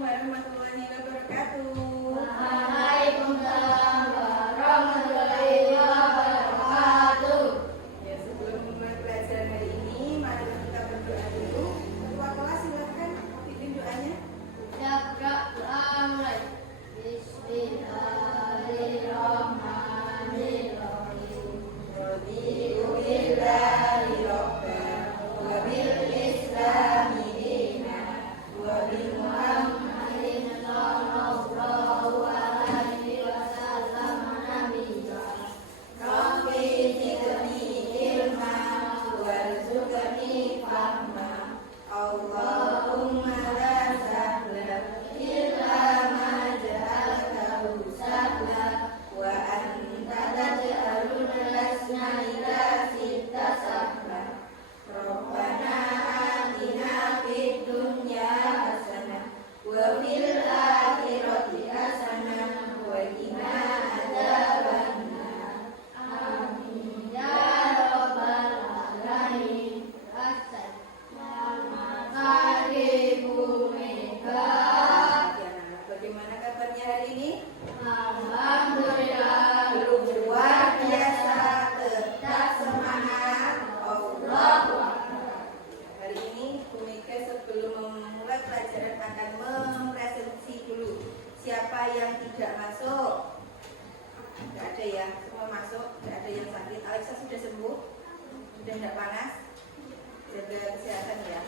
warahmatullahi wabarakatuh. Waalaikumsalam warahmatullahi wabarakatuh. Ya, sebelum memulai pelajaran hari ini, mari kita berdoa dulu. Ketua kelas silakan pimpin doanya. Bismillahirrahmanirrahim. Raditu billahi rabban wa bil islami dinan wa bi Muhammadin sallallahu alaihi wasallam nabiyya. Rabbi zidni ilma warzuqni fahma. Allahumma la sahla illa ma ja'altahu sahla wa anta taj'alul hasna idza shi'ta sahla. Rabbana atina fid dunya hasanah wa fil akhirati hasanah wa qina adzabannar. Amin ya rabbal alamin. Selamat pagi Bu Mega. Ya, bagaimana kabarnya hari ini? Alhamdulillah. Luar biasa, tetap semangat. Allahu Akbar. Hari ini Bu Mega sebelum memulai pelajaran akan mempresentasi dulu siapa yang tidak masuk. Tidak ada ya, semua masuk. Tidak ada yang sakit. Alexa sudah sembuh, sudah tidak panas. Jaga kesehatan ya.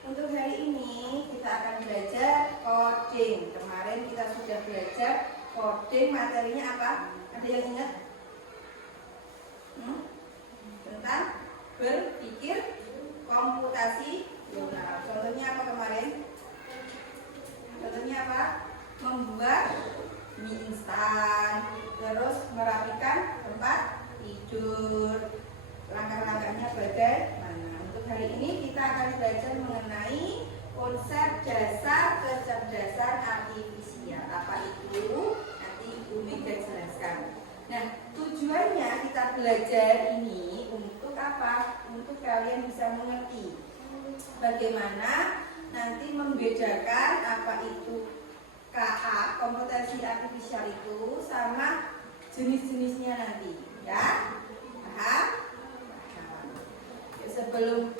Untuk hari ini kita akan belajar coding. Kemarin kita sudah belajar coding, materinya apa? Ada yang ingat? Tentang berpikir komputasional. Contohnya apa kemarin? Contohnya apa? Membuat mie instan, terus merapikan tempat tidur. Langkah-langkahnya bagaimana? Untuk hari ini kita akan belajar mengenai konsep dasar kecerdasan artifisial. Apa itu? Nanti Bu Mega jelaskan. Nah, tujuannya kita belajar ini untuk apa? Untuk kalian bisa mengerti bagaimana nanti membedakan apa itu KA, kompetensi artifisial itu, sama jenis-jenisnya nanti, ya. Paham? Ya, sebelum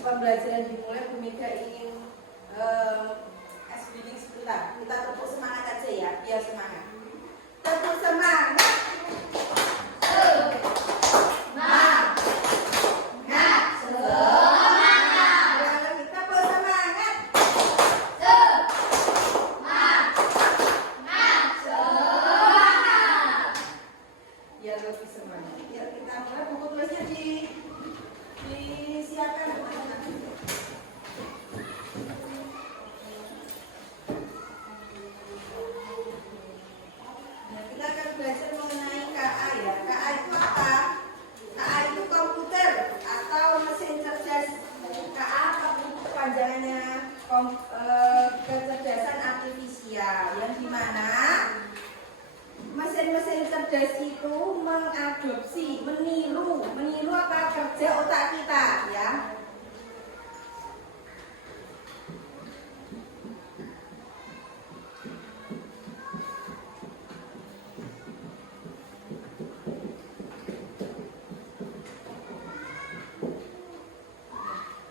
pembelajaran dimulai, Bu Mega ingin SBD sebentar. Kita tepuk semangat aja ya, biar semangat. Tepuk semangat. Kecerdasan artifisial yang dimana mesin-mesin cerdas itu mengadopsi, meniru apa kerja otak kita, ya.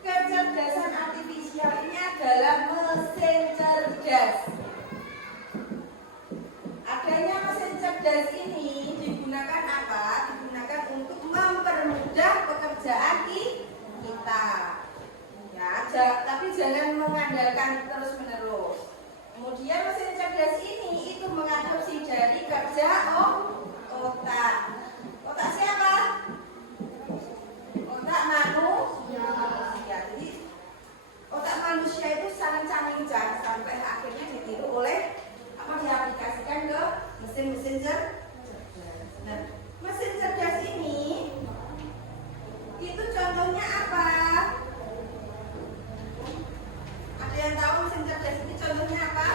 Kecerdasan artifisial ini adalah mesin cerdas. Adanya mesin cerdas ini digunakan apa? Digunakan untuk mempermudah pekerjaan kita. Ya, tapi jangan mengandalkan terus-menerus. Kemudian mesin cerdas ini itu mengadopsi dari kerja otak. Otak siapa? Otak manusia. Jadi otak manusia itu sangat canggih sampai akhirnya ditiru oleh diaplikasikan ke mesin-mesin cerdas. Nah, mesin cerdas ini itu contohnya apa? Ada yang tahu mesin cerdas ini contohnya apa?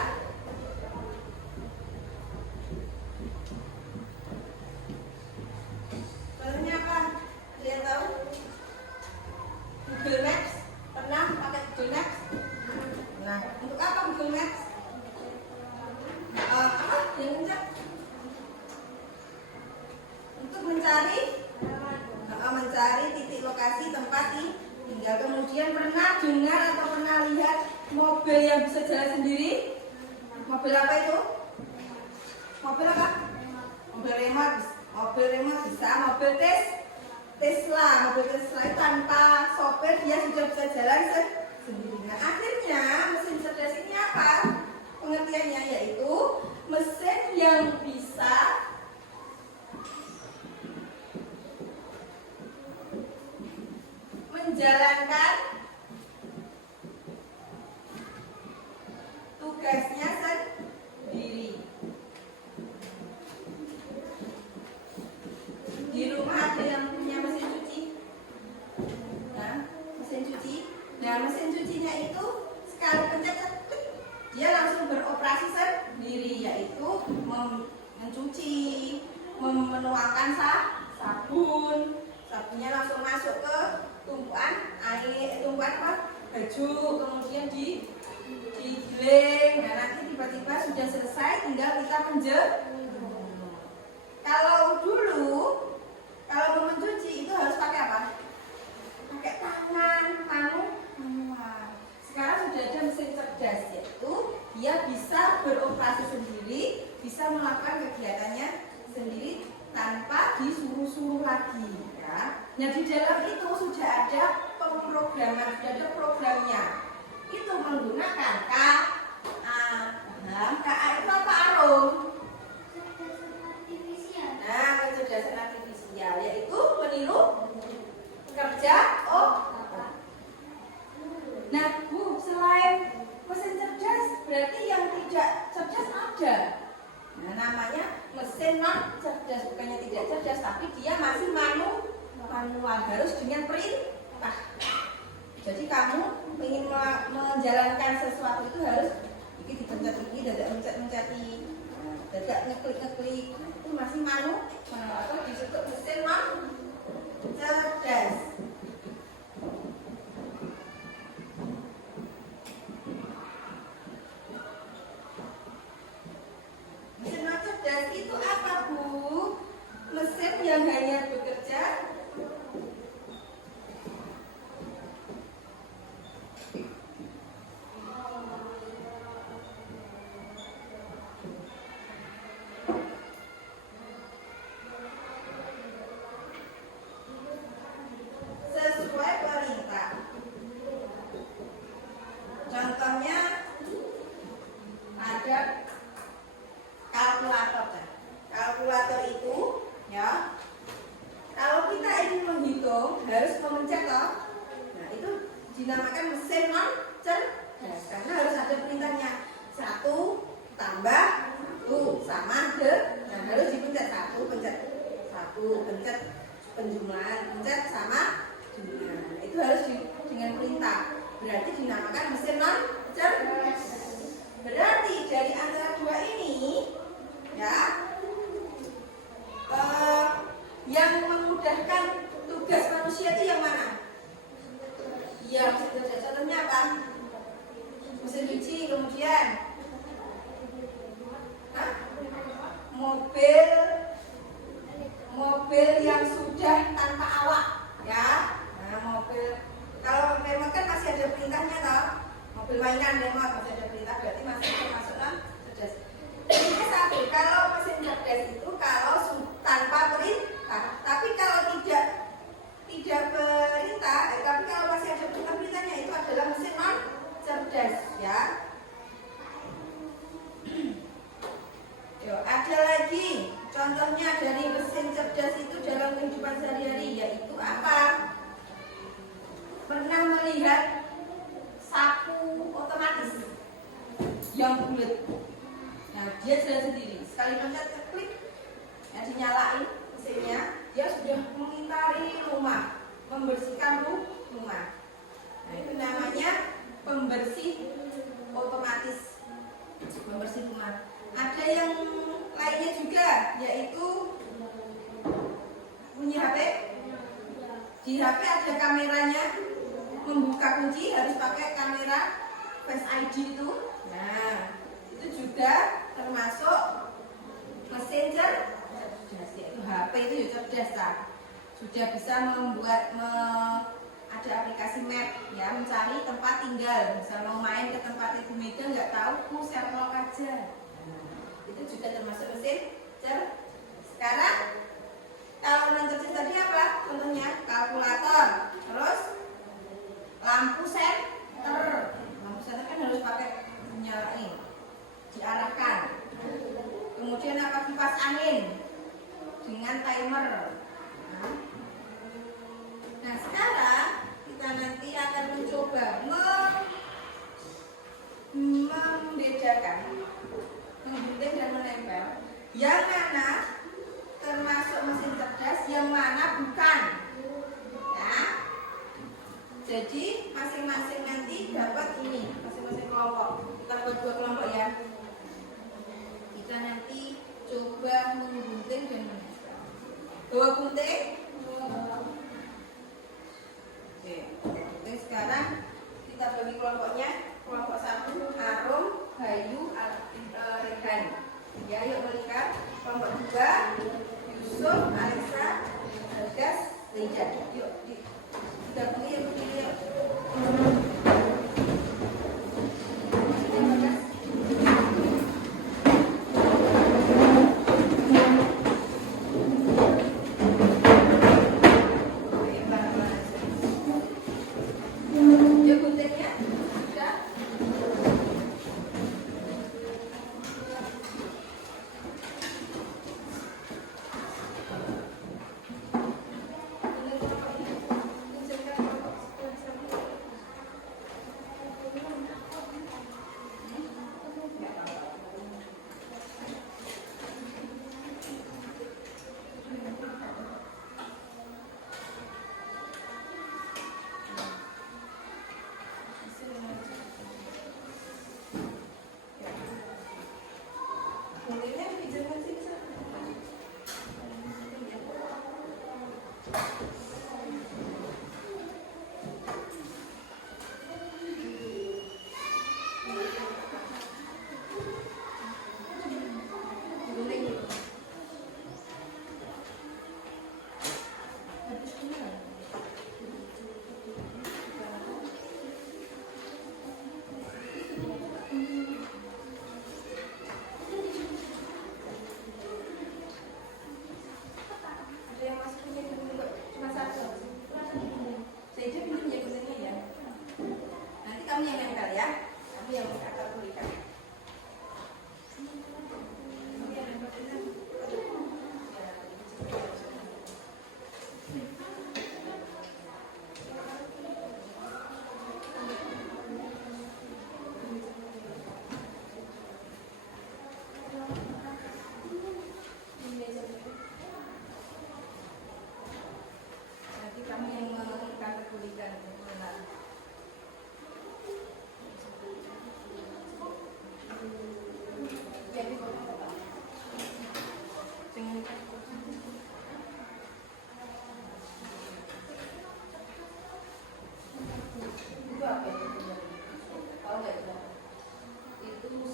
Contohnya apa? Ada yang tahu? Google Maps. Pernah pakai Google Maps? Nah, untuk apa Google Maps? Kemudian pernah dengar atau pernah lihat mobil yang bisa jalan sendiri? Mobil apa itu? Mobil apa? Mobil remote. Mobil remote bisa. Mobil Tesla. Mobil Tesla itu tanpa sopir dia sudah bisa jalan sendiri. Nah, akhirnya mesin cerdas ini apa? Pengertiannya yaitu mesin yang bisa menjalankan tugasnya sendiri. Di rumah ada yang punya mesin cuci? Nah, mesin cuci. Nah, mesin cucinya itu sekali pencet klik, dia langsung beroperasi sendiri, yaitu mencuci, menuangkan sabun. Sabunnya langsung masuk ke tumpuan air, tumpuan apa? Baju, kemudian digiling. Nah, nanti tiba-tiba sudah selesai, tinggal kita menjemur. Kalau dulu, kalau mau mencuci itu harus pakai apa? Pakai tangan, manual. Sekarang sudah ada mesin cerdas, yaitu dia bisa beroperasi sendiri, bisa melakukan kegiatannya sendiri tanpa disuruh-suruh lagi, ya. Nah, di dalam itu sudah ada pemrograman, sudah ada programnya. Itu menggunakan KA. KA itu apa, Arum? Nah, kecerdasan artifisial, yaitu meniru kerja otak. Nah, Bu, selain mesin cerdas, berarti yang tidak cerdas ada. Nah, namanya mesin non cerdas, bukannya tidak cerdas, tapi dia masih manual, harus dengan perintah. Jadi kamu ingin menjalankan sesuatu itu harus ini dipencet ini, dadak mencet dadak ngeklik. Nah, itu masih manual atau disebut mesin non cerdas. Mesin non cerdas itu apa, Bu? Mesin yang hanya bekerja sesuai perintah. Contohnya ada kalkulator. Kalkulator itu, ya, kalau kita ingin menghitung harus memencet toh. Nah, itu dinamakan mesin non cerdas karena harus ada perintahnya. 1 tambah 1 sama nah harus dipencet 1, pencet 1, pencet penjumlahan, pencet sama jumlah. Nah, itu harus dengan perintah. Berarti dinamakan mesin non cerdas. Berarti dari antara dua ini, ya, yang memudahkan tugas manusia itu yang mana? Iya, mesin cerdas. Contohnya apa? Mesin cuci, kemudian mobil yang sudah tanpa awak, ya. Nah, mobil kalau remote kan masih ada perintahnya toh. Mobil mainan remote masih ada perintah, berarti masih termasuk non cerdas. Ini satu, kalau mesin cerdas itu kalau tanpa perintah, tapi kalau tidak perintah, tapi kalau masih ada perintahnya itu adalah mesin non cerdas, ya. Ada lagi contohnya dari mesin cerdas itu dalam kehidupan sehari-hari, yaitu apa? Pernah melihat sapu otomatis yang bulat? Nah, dia jalan sendiri. Sekali pencet klik, ya, dinyalain mesinnya, dia sudah mengitari rumah, membersihkan rumah. Nah, itu namanya pembersih otomatis, membersih rumah. Ada yang lainnya juga, yaitu punya HP. Di HP ada kameranya, membuka kunci harus pakai kamera Face ID itu. Nah, itu juga termasuk mesin cerdas, yaitu HP itu ya cerdas, sudah bisa membuat ada aplikasi map, ya, mencari tempat tinggal. Misal mau main ke tempat Ibu Mega nggak tahu, Sherlock aja. Itu juga termasuk mesin cerdas. Sekarang kalau mencari tadi apa? Contohnya kalkulator, terus lampu senter. Lampu senter kan harus pakai nyala ini, diarahkan. Kemudian apa? Kipas angin dengan timer. Nah sekarang kita nanti akan mencoba membedakan, menggunting dan menempel. Yang mana termasuk mesin cerdas, yang mana bukan. Ya. Jadi masing-masing nanti dapat ini, masing-masing kelompok. Kita buat 2 kelompok ya. Kita nanti coba menggunting dan menempel. Bawa gunting. Oke. Oke, sekarang kita bagi kelompoknya. Kelompok 1 Arum, Bayu, Rehan. Ya, yuk mereka. Kelompok 2 Yusuf, Alisa, Bagas, Leja. Yuk, kita bagi yang begini yuk.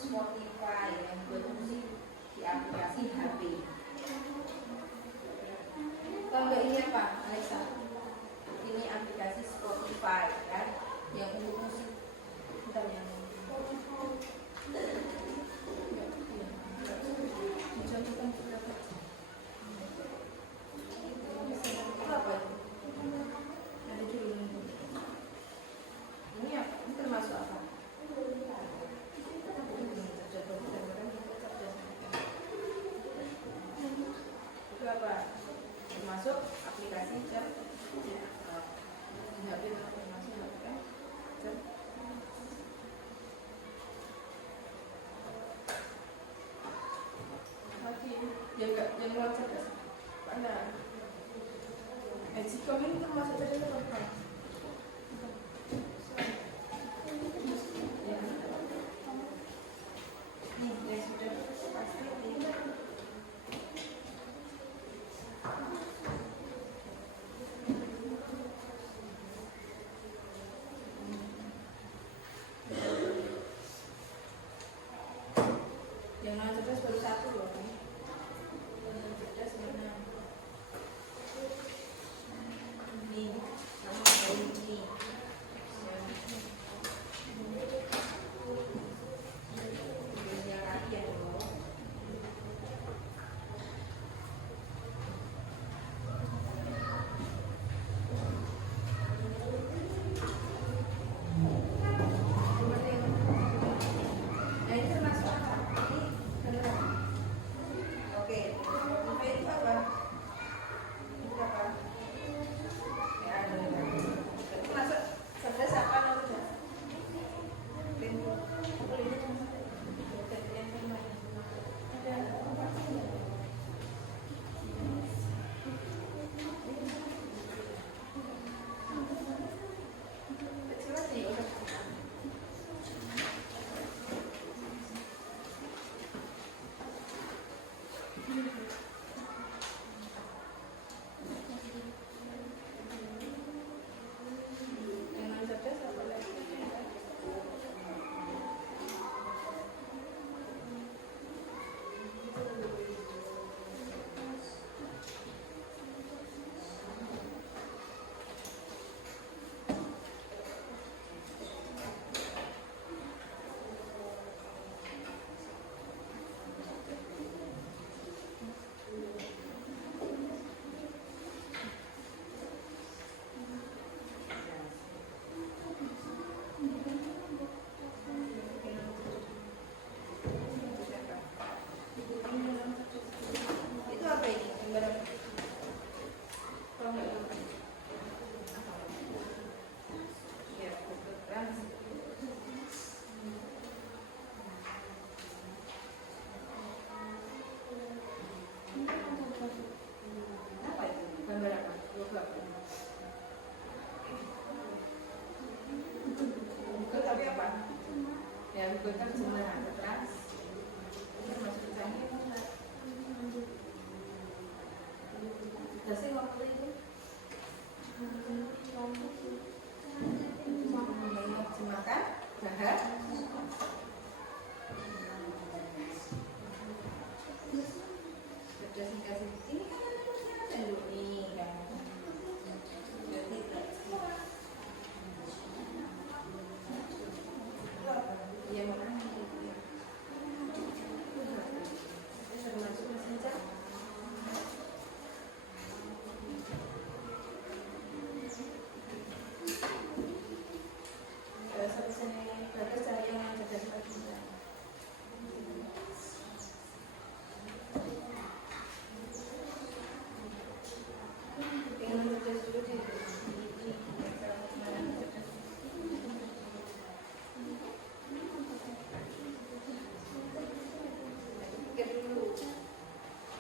Spotify yang buat musik di aplikasi HP. Kalau nggak ini apa, Alexa? Ini aplikasi Spotify kan, yang untuk musik. Bentar ya. Contohkan berapa? Berapa? Ada dulu. Ini apa? Ini termasuk apa? Itu apa? Termasuk aplikasi chat. HP termasuk apa? Chat. Oke, yang luar cerdas. Mana? Jika ini termasuk cerdas atau bukan? Yang non cerdas baru 1 loh kan. Yang cerdas mana? Ini nama buku terjemahan keteras termasuk canggih apa enggak? Udah sih waktu itu menerjemahkan bahasa sudah dikasih ini kan ada dulu nih kan jadi dia mau termasuk mesin cat bagus cari yang cerdas lagi pengen cerdas dulu deh pikir dulu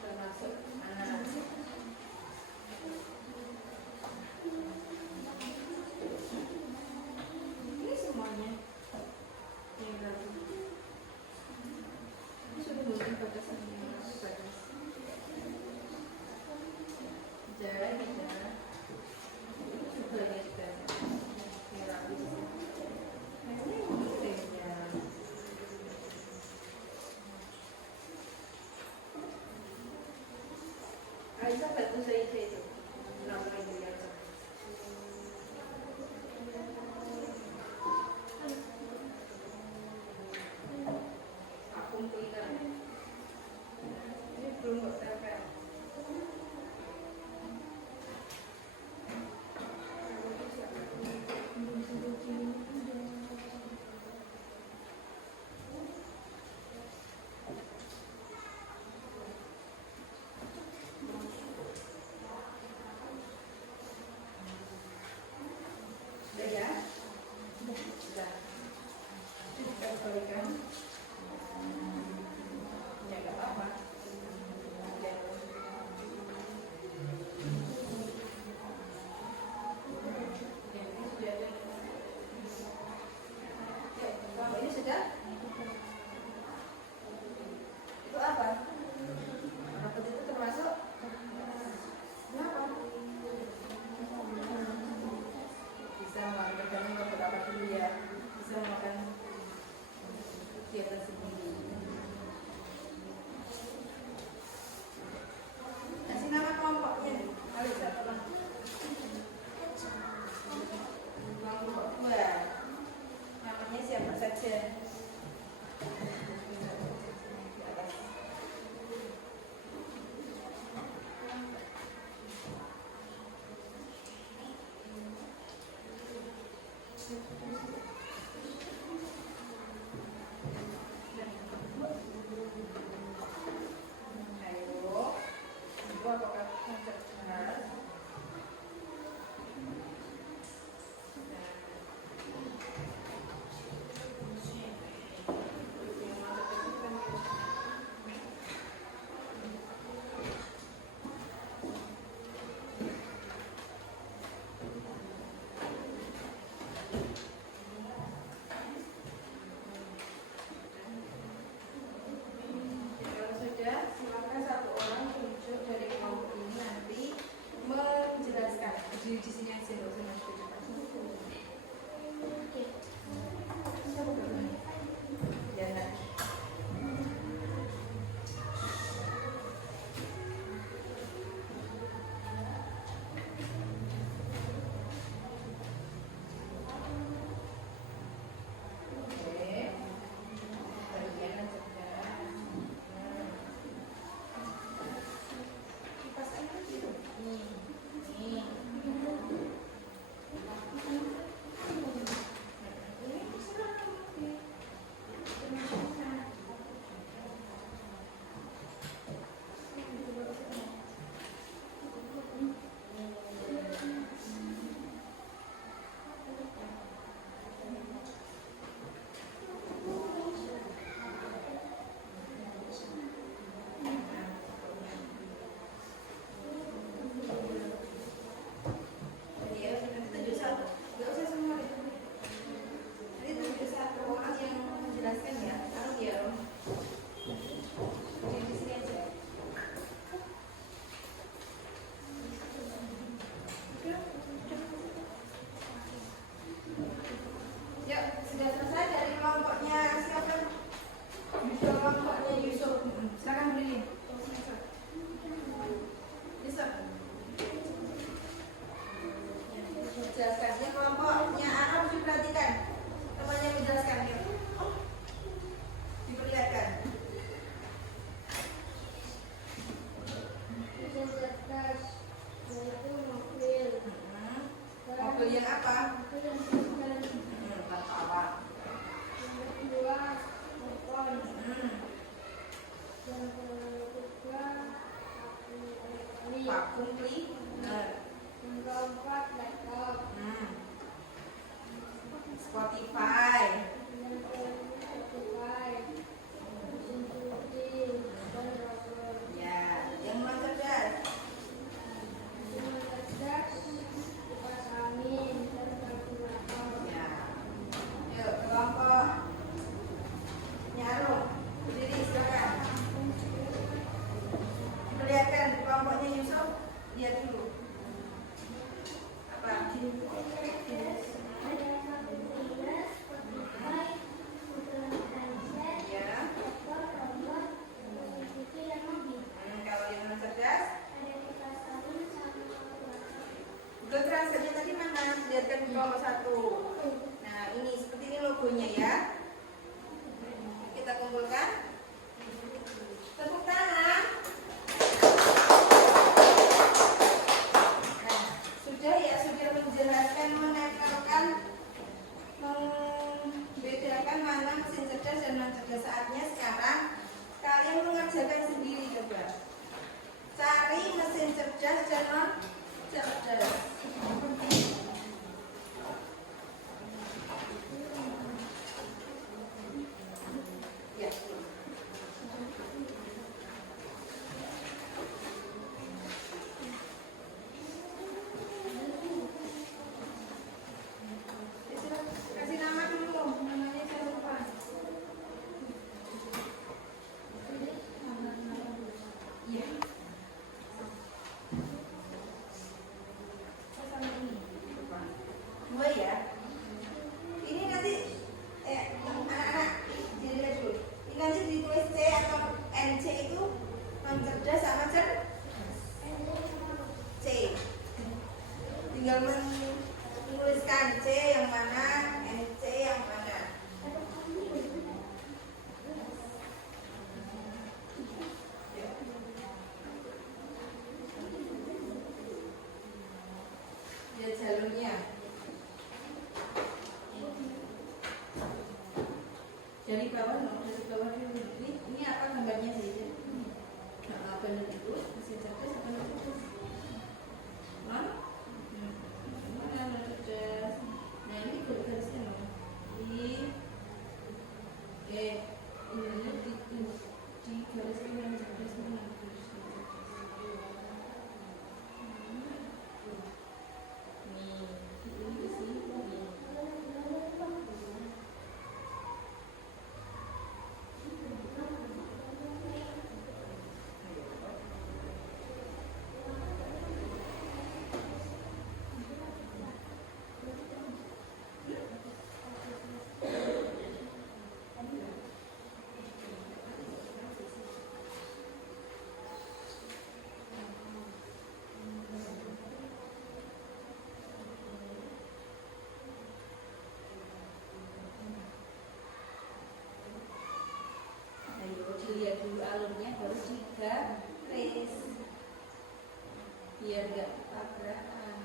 termasuk anak ini semuanya ini berarti ini sudah mungkin batasan batas jarak kita sebagai kita rapi ini mungkin ya Aisyah bantu saya itu namanya dia aku kumpulkan ini belum kok sampai udah ya sudah kita kembalikan ya nggak apa-apa ya. Ya, ini sudah ada. Ya, kalau ini sudah itu apa? Rapot itu termasuk kenapa? Bisa melakukan beberapa dulu ya, bisa melakukan kegiatan sendiri. Kasih nama kelompoknya, Alisa tolong. Kelompok 2, namanya siapa saja? Di atas. Nah. Spotify. Ya, yang mulai cerdas. Ya. Yuk, kelompok Nyarum. Berdiri silakan. Perlihatkan kelompoknya Yusuf. Lihat dulu. Apa? Ya. Kalau yang cerdas, Google Translate-nya tadi mana? Lihatkan kelompok 1. Nah, ini seperti ini logonya ya. Kita kumpulkan. Tepuk tangan. Nah, sudah ya, sudah menjelaskan, menempelkan, membedakan mana mesin cerdas dan non cerdas. Saatnya sekarang kalian mengerjakan sendiri coba. Cari mesin cerdas dan non cerdas. Ya. Kasih nama dulu, namanya jangan lupa. Iya. Dua ya. Ini nanti anak-anak jadi lihat dulu. Ini nanti ditulis C atau NC itu non cerdas sama C. Tinggal menuliskan C yang mana, NC yang mana. Lihat jalurnya. Dari bawah, dari bawah dulu. Ini apa gambarnya saja? Nah, benar itu mesin cerdas apa non cerdas? Non? Mana non cerdas? Nah, ini garisnya non. Di ini di garisnya non cerdas mana? Nih, ini di sini. Ayo dilihat dulu alurnya baru digaris biar gak tabrakan.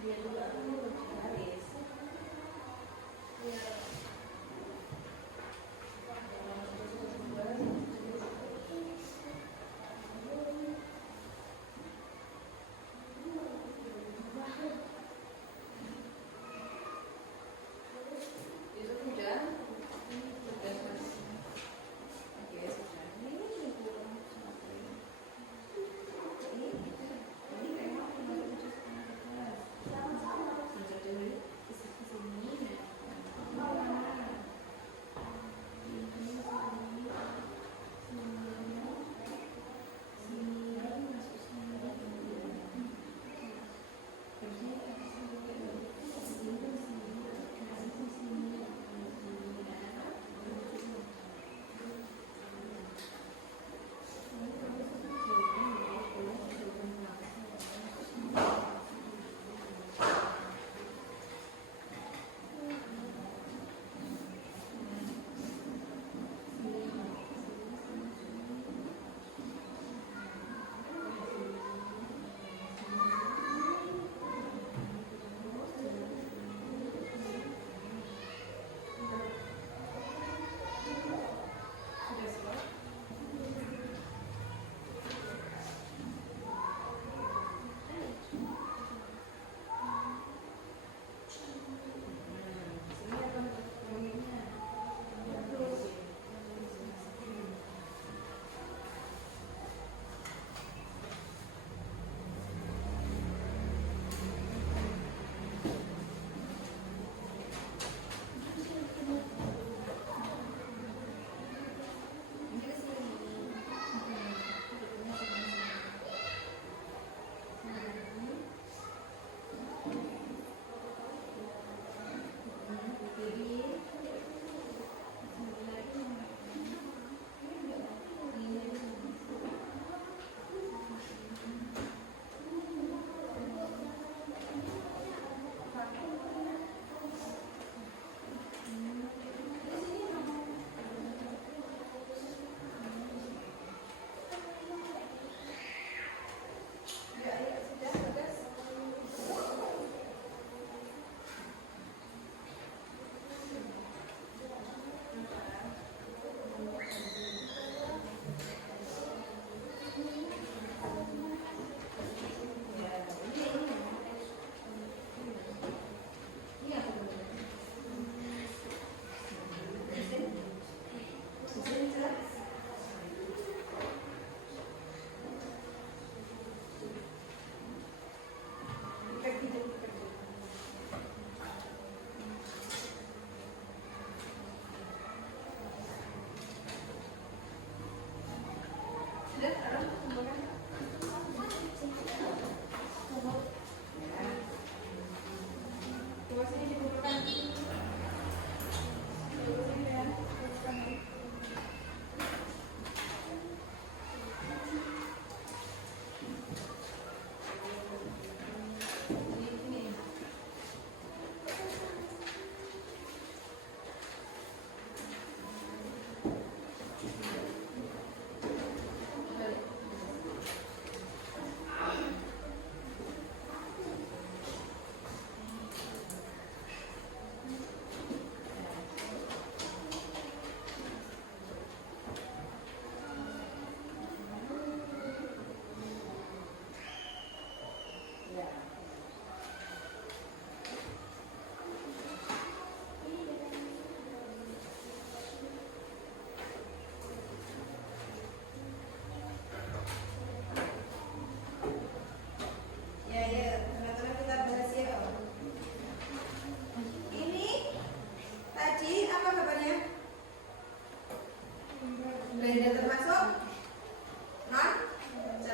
Dia dulu aku garis. Ya.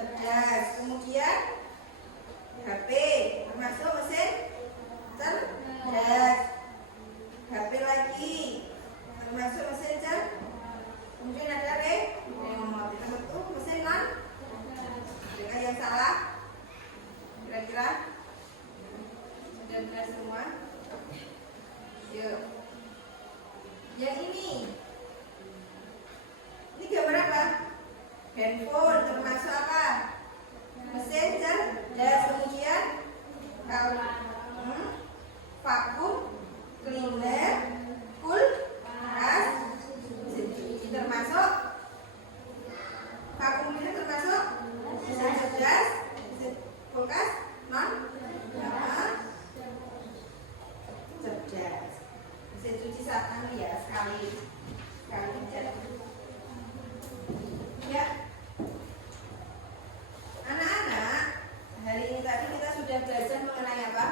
cerdas. Kemudian HP termasuk mesin cerdas. HP lagi termasuk mesin cerdas. Kemudian ada remote, itu mesin non. Adakah yang salah? Kira-kira sudah benar semua? Yuk. Yang ini gambar apa? Handphone termasuk apa? Mesin cerdas. Kemudian vakum cleaner, kulkas, mesin cuci termasuk. Vakum cleaner termasuk mesin cerdas, mesin kulkas non cerdas. Mesin cuci saat ya sekali cerdas. Ya, anak-anak, hari ini tadi kita sudah belajar mengenai apa?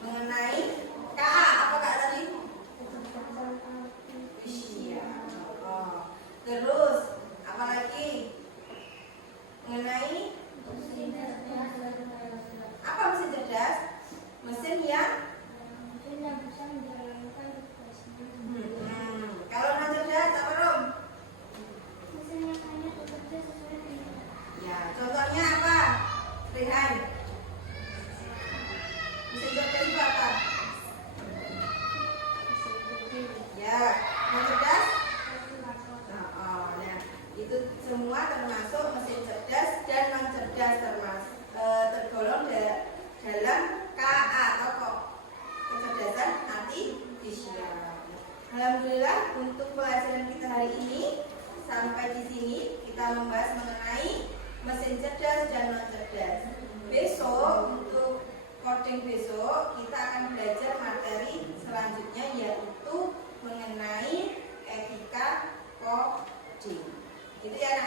Mengenai KA. Apa Kak tadi? Iya. Oh. Terus apa lagi? Mengenai apa mesin cerdas? Mesin yang bisa menjalankan tugasnya. Kalau non cerdas apa Rom? Mesin yang hanya bekerja sesuai dengan. Ya, contohnya apa? Rehan. Mesin cerdas itu apa? Ya, non cerdas? Nah, itu semua termasuk mesin cerdas dan non cerdas tergolong dalam KA atau kecerdasan artifisial. Alhamdulillah untuk pelajaran kita hari ini sampai di sini kita membahas mengenai mesin cerdas dan non cerdas. Besok untuk coding besok kita akan belajar materi selanjutnya yaitu mengenai etika coding. Gitu ya Kak?